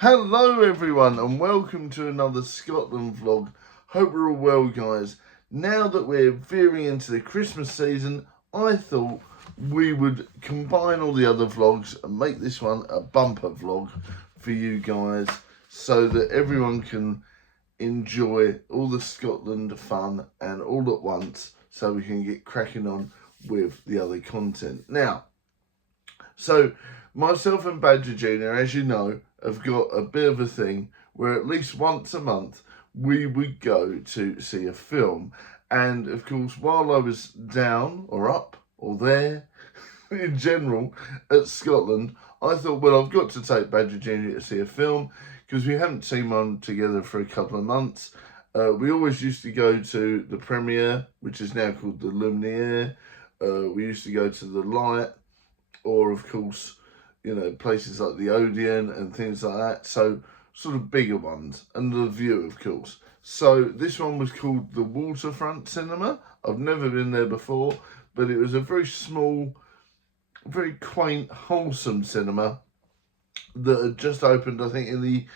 Hello everyone and welcome to another Scotland vlog. Hope we're all well, guys. Now that we're veering into the Christmas season, I thought we would combine all the other vlogs and make this one a bumper vlog for you guys so that everyone can enjoy all the Scotland fun and all at once, so we can get cracking on with the other content. Now, so myself and Badger Jr., as you know, have got a bit of a thing where at least once a month we would go to see a film. And of course, while I was down or up or there in general at Scotland, I thought, well, I've got to take Badger Jr. to see a film because we haven't seen one together for a couple of months. We always used to go to the premiere, which is now called the Lumiere. We used to go to the Light, or of course, you know, places like the Odeon and things like that. So sort of bigger ones, and the View, of course. So this one was called the Waterfront Cinema. I've never been there before, but it was a very small, very quaint, wholesome cinema that had just opened, I think, in the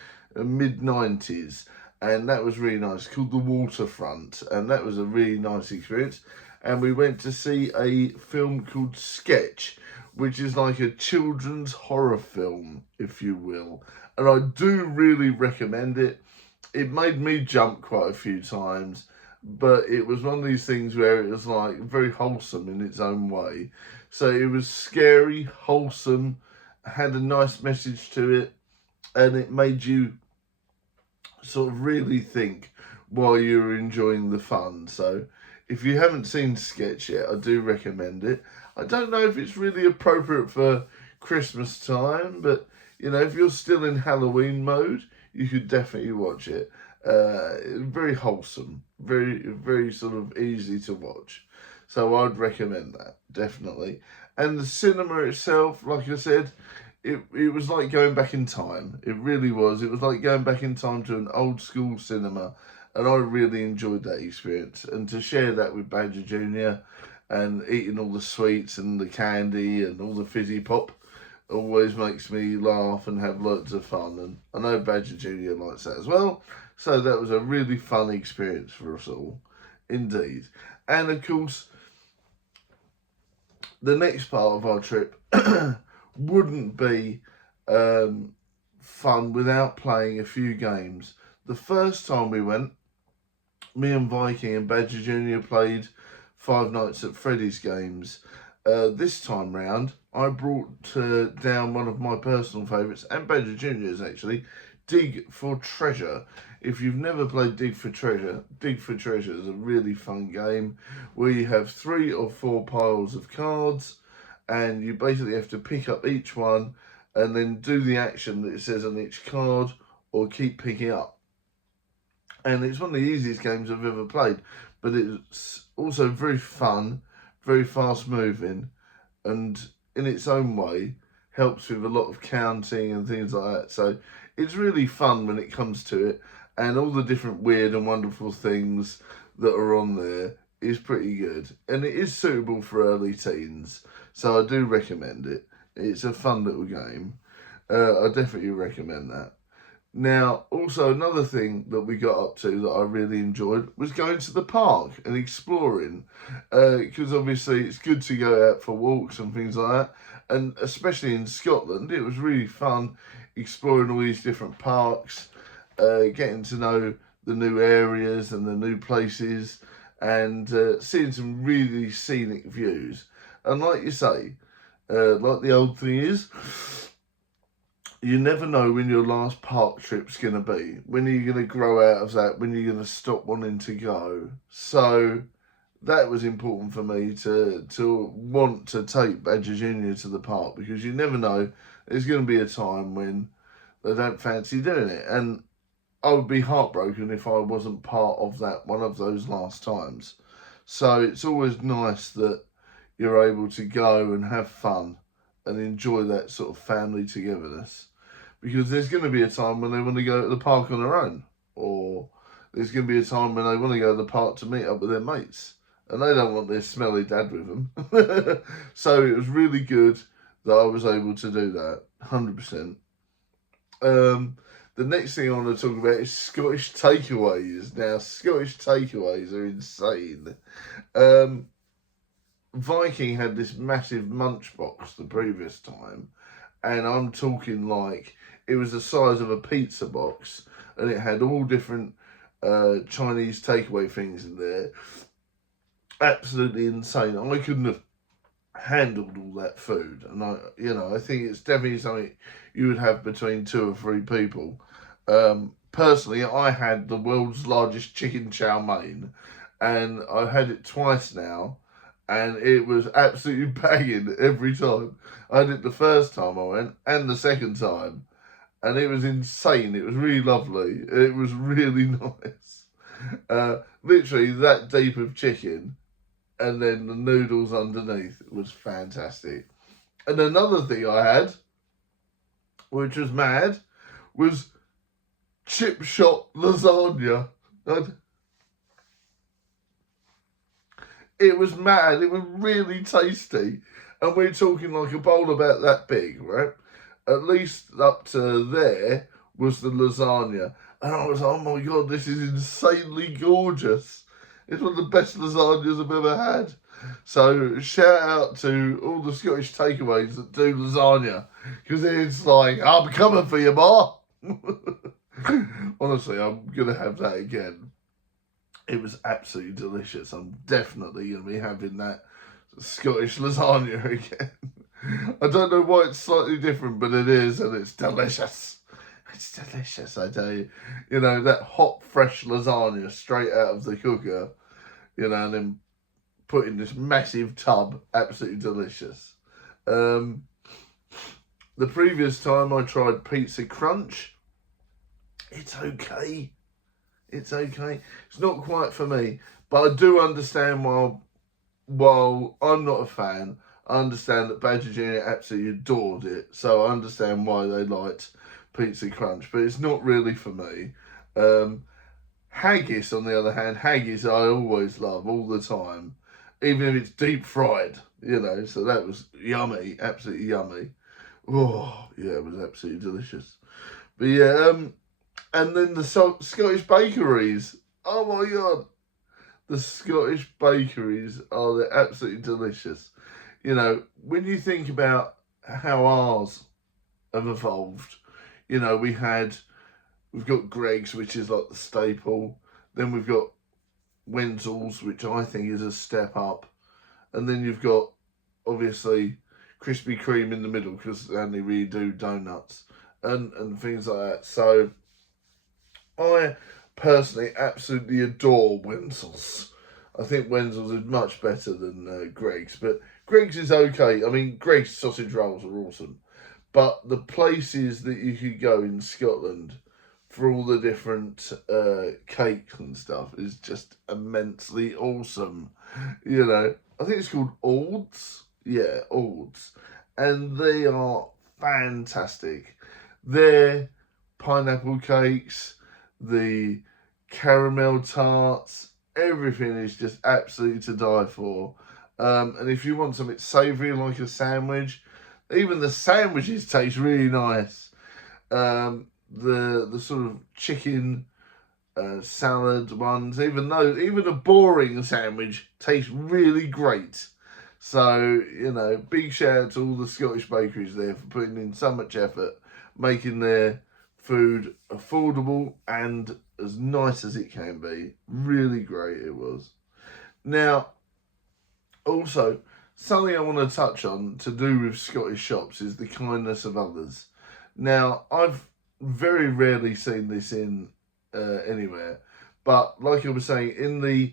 mid-90s. And that was really nice, called the Waterfront. And that was a really nice experience. And we went to see a film called Sketch, which is like a children's horror film, if you will. And I do really recommend it. It made me jump quite a few times, but it was one of these things where it was like very wholesome in its own way. So it was scary, wholesome, had a nice message to it, and it made you sort of really think while you were enjoying the fun. So if you haven't seen Sketch yet, I do recommend it. I don't know if it's really appropriate for Christmas time, but you know, if you're still in Halloween mode, you could definitely watch it. Very wholesome, very sort of easy to watch. So I'd recommend that, definitely. And the cinema itself, like I said, it was like going back in time. It really was. It was like going back in time to an old school cinema. And I really enjoyed that experience. And to share that with Badger Jr. and eating all the sweets and the candy and all the fizzy pop always makes me laugh and have loads of fun. And I know Badger Jr. likes that as well. So that was a really fun experience for us all, indeed. And of course, the next part of our trip wouldn't be fun without playing a few games. The first time we went, me and Viking and Badger Jr. played Five Nights at Freddy's games. This time round, I brought down one of my personal favourites, and Badger Jr.'s actually, Dig for Treasure. If you've never played Dig for Treasure is a really fun game where you have 3 or 4 piles of cards, and you basically have to pick up each one and then do the action that it says on each card, or keep picking up. And it's one of the easiest games I've ever played, but it's also very fun, very fast moving, and in its own way helps with a lot of counting and things like that. So it's really fun when it comes to it, and all the different weird and wonderful things that are on there is pretty good, and it is suitable for early teens. So I do recommend it. It's a fun little game. I definitely recommend that. Now, also another thing that we got up to that I really enjoyed was going to the park and exploring, because obviously it's good to go out for walks and things like that, and especially in Scotland, it was really fun exploring all these different parks, getting to know the new areas and the new places, and seeing some really scenic views. And like you say, like the old thing is, you never know when your last park trip's going to be. When are you going to grow out of that? When are you going to stop wanting to go? So that was important for me to want to take Badger Jr. to the park, because you never know. There's going to be a time when they don't fancy doing it. And I would be heartbroken if I wasn't part of that one of those last times. So it's always nice that you're able to go and have fun and enjoy that sort of family togetherness. Because there's going to be a time when they want to go to the park on their own, or there's going to be a time when they want to go to the park to meet up with their mates, and they don't want their smelly dad with them. So it was really good that I was able to do that, 100%. The next thing I want to talk about is Scottish takeaways. Now, Scottish takeaways are insane. Viking had this massive munch box the previous time, and I'm talking like it was the size of a pizza box, and it had all different Chinese takeaway things in there. Absolutely insane. I couldn't have handled all that food, and I think it's definitely something you would have between 2 or 3 people. Personally, I had the world's largest chicken chow mein, and I've had it twice now, and it was absolutely banging every time. I had it the first time I went, and the second time, and it was insane. It was really lovely. It was really nice. Literally that deep of chicken, and then the noodles underneath was fantastic. And another thing I had, which was mad, was chip shop lasagna. It was mad. It was really tasty. And we're talking like a bowl about that big, right? At least up to there was the lasagna. And I was like, oh my God, this is insanely gorgeous. It's one of the best lasagnas I've ever had. So shout out to all the Scottish takeaways that do lasagna. Because it's like, I'm coming for you, ma. Honestly, I'm going to have that again. It was absolutely delicious. I'm definitely going to be having that Scottish lasagna again. I don't know why it's slightly different, but it is, and it's delicious. It's delicious, I tell you. You know, that hot, fresh lasagna straight out of the cooker, and then put in this massive tub. Absolutely delicious. The previous time I tried Pizza Crunch, it's okay. It's okay. It's not quite for me, but I do understand while I'm not a fan, I understand that Badger Jr. absolutely adored it, so I understand why they liked Pizza Crunch, but it's not really for me. Haggis, on the other hand, haggis I always love all the time, even if it's deep fried, so that was yummy, absolutely yummy. Oh, yeah, it was absolutely delicious. But yeah, and then the Scottish bakeries. Oh my God. The Scottish bakeries they're absolutely delicious. When you think about how ours have evolved, we've got Greggs, which is like the staple. Then we've got Wenzel's, which I think is a step up. And then you've got, obviously, Krispy Kreme in the middle, because they only really do donuts and things like that. So I personally absolutely adore Wenzel's. I think Wenzel's is much better than Greggs, but Greggs is okay. I mean, Greggs sausage rolls are awesome, but the places that you could go in Scotland for all the different cakes and stuff is just immensely awesome. I think it's called Alds. Yeah, Alds, and they are fantastic. Their pineapple cakes, the caramel tarts, everything is just absolutely to die for. And if you want something savoury like a sandwich, even the sandwiches taste really nice. The sort of chicken salad ones, even a boring sandwich tastes really great. So, big shout out to all the Scottish bakeries there for putting in so much effort, making their food affordable and as nice as it can be. Really great it was. Now, also, something I want to touch on to do with Scottish shops is the kindness of others. Now, I've very rarely seen this in anywhere, but like I was saying, in the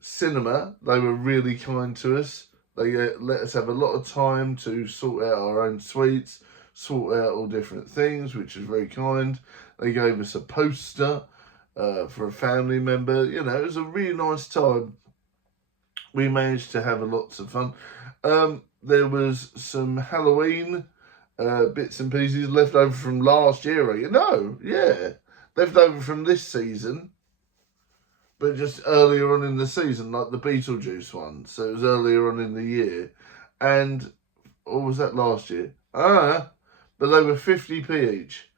cinema, they were really kind to us. They let us have a lot of time to sort out our own sweets, sort out all different things, which was very kind. They gave us a poster for a family member. It was a really nice time. We managed to have lots of fun. There was some Halloween bits and pieces left over from last year. Left over from this season, but just earlier on in the season, like the Beetlejuice one. So it was earlier on in the year. And, or was that last year? But they were 50p each.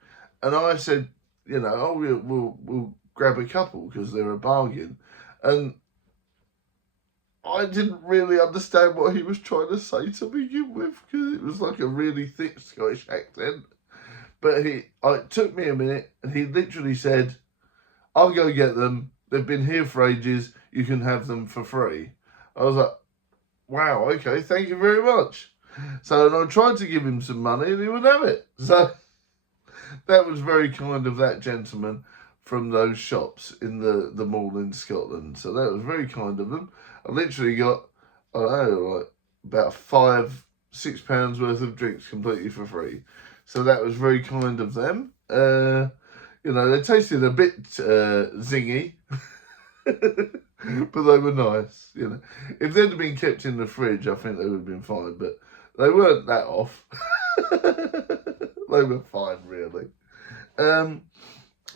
And I said, oh, we'll grab a couple because they're a bargain. And I didn't really understand what he was trying to say to begin with because it was like a really thick Scottish accent. But it took me a minute, and he literally said, I'll go get them. They've been here for ages. You can have them for free. I was like, wow, okay, thank you very much. So and I tried to give him some money, and he wouldn't have it. So that was very kind of that gentleman from those shops in the mall in Scotland. So that was very kind of them. I literally got, I don't know, like about £5-6 worth of drinks completely for free. So that was very kind of them. They tasted a bit zingy, but they were nice. If they'd have been kept in the fridge, I think they would have been fine. But they weren't that off. They were fine, really. And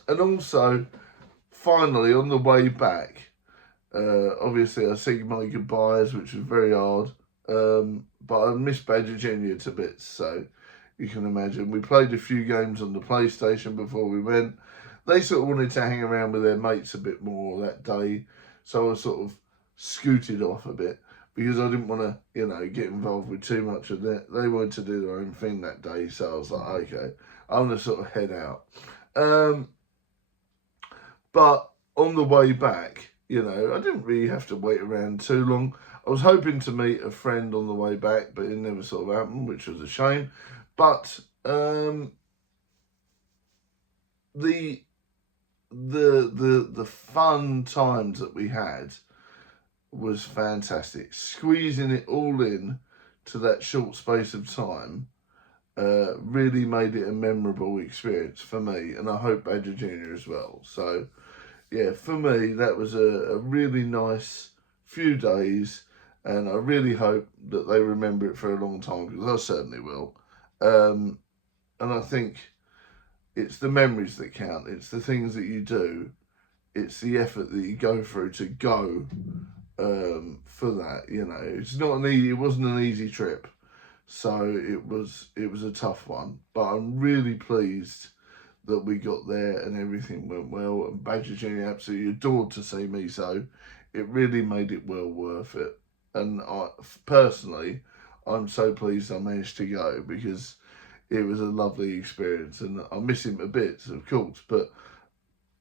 also, finally, on the way back, obviously I said my goodbyes, which was very hard. But I missed Badger Junior to bits, so you can imagine. We played a few games on the PlayStation before we went. They sort of wanted to hang around with their mates a bit more that day, so I sort of scooted off a bit because I didn't want to, get involved with too much of that. They wanted to do their own thing that day, so I was like, okay, I'm going to sort of head out. But on the way back, I didn't really have to wait around too long. I was hoping to meet a friend on the way back, but it never sort of happened, which was a shame. But the fun times that we had was fantastic. Squeezing it all in to that short space of time really made it a memorable experience for me, and I hope Badger Junior as well. So yeah, for me that was a really nice few days, and I really hope that they remember it for a long time, because I certainly will. And I think it's the memories that count. It's the things that you do. It's the effort that you go through to go for that. It's not it wasn't an easy trip, so it was a tough one. But I'm really pleased that we got there and everything went well. And Badger Junior absolutely adored to see me, so it really made it well worth it. And personally, I'm so pleased I managed to go, because it was a lovely experience, and I miss him a bit, of course, but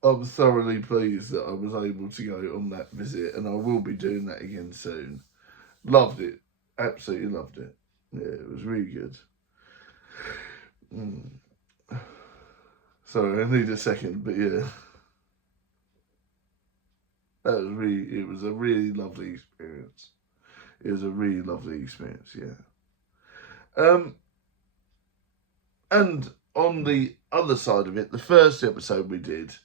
I'm thoroughly pleased that I was able to go on that visit, and I will be doing that again soon. Loved it. Absolutely loved it. Yeah, it was really good. Sorry, I need a second, but yeah. It was a really lovely experience. It was a really lovely experience, yeah. And on the other side of it, the first episode we did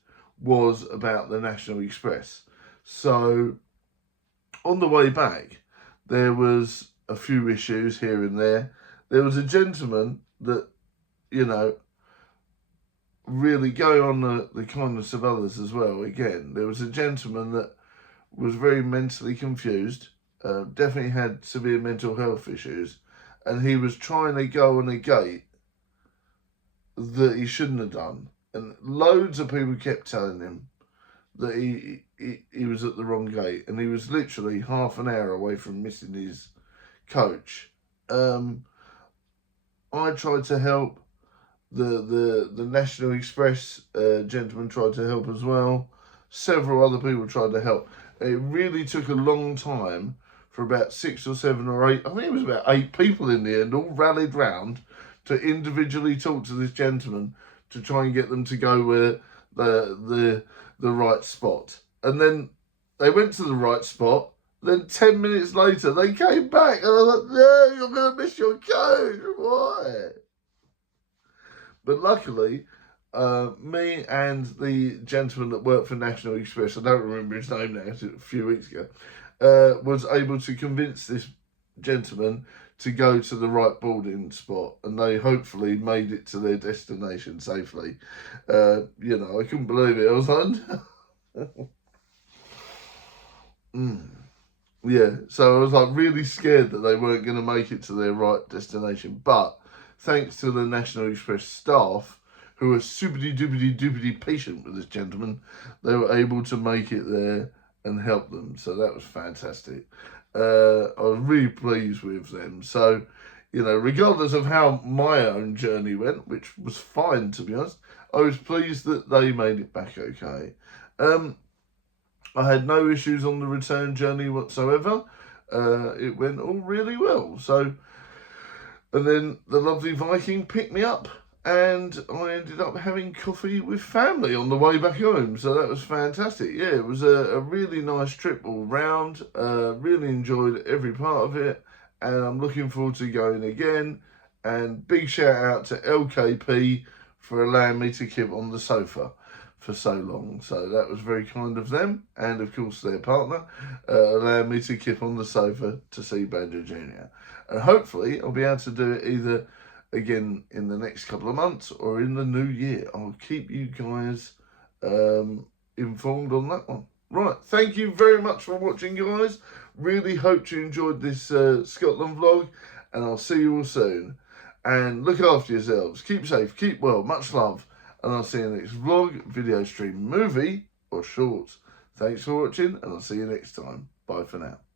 was about the National Express. So on the way back, there was a few issues here and there. There was a gentleman that, really going on the kindness of others as well. Again, there was a gentleman that was very mentally confused, definitely had severe mental health issues, and he was trying to go on a gate that he shouldn't have done. And loads of people kept telling him that he was at the wrong gate, and he was literally half an hour away from missing his coach. I tried to help. The National Express gentleman tried to help as well. Several other people tried to help. It really took a long time for about 6 or 7 or 8. I think it was about 8 people in the end, all rallied round to individually talk to this gentleman to try and get them to go where the right spot. And then they went to the right spot. Then 10 minutes later, they came back, and I was like, "No, you're going to miss your coach. Why?" But luckily, me and the gentleman that worked for National Express, I don't remember his name now, it's a few weeks ago, was able to convince this gentleman to go to the right boarding spot, and they hopefully made it to their destination safely. I couldn't believe it. I was like, yeah, so I was like really scared that they weren't going to make it to their right destination. But thanks to the National Express staff, who were super-duper patient with this gentleman, they were able to make it there and help them. So that was fantastic. I was really pleased with them. So, you know, regardless of how my own journey went, which was fine to be honest, I was pleased that they made it back okay. I had no issues on the return journey whatsoever. It went all really well. So, and then the lovely Viking picked me up, and I ended up having coffee with family on the way back home. So that was fantastic. Yeah, it was a really nice trip all round. Really enjoyed every part of it, and I'm looking forward to going again. And big shout out to LKP for allowing me to keep on the sofa for so long. So that was very kind of them, and of course their partner, allowing me to keep on the sofa to see Banjo Jr. And hopefully I'll be able to do it either again in the next couple of months or in the new year. I'll keep you guys informed on that one. Right, thank you very much for watching, guys. Really hope you enjoyed this Scotland vlog, and I'll see you all soon. And look after yourselves. Keep safe, keep well, much love. And I'll see you next vlog, video stream, movie, or shorts. Thanks for watching, and I'll see you next time. Bye for now.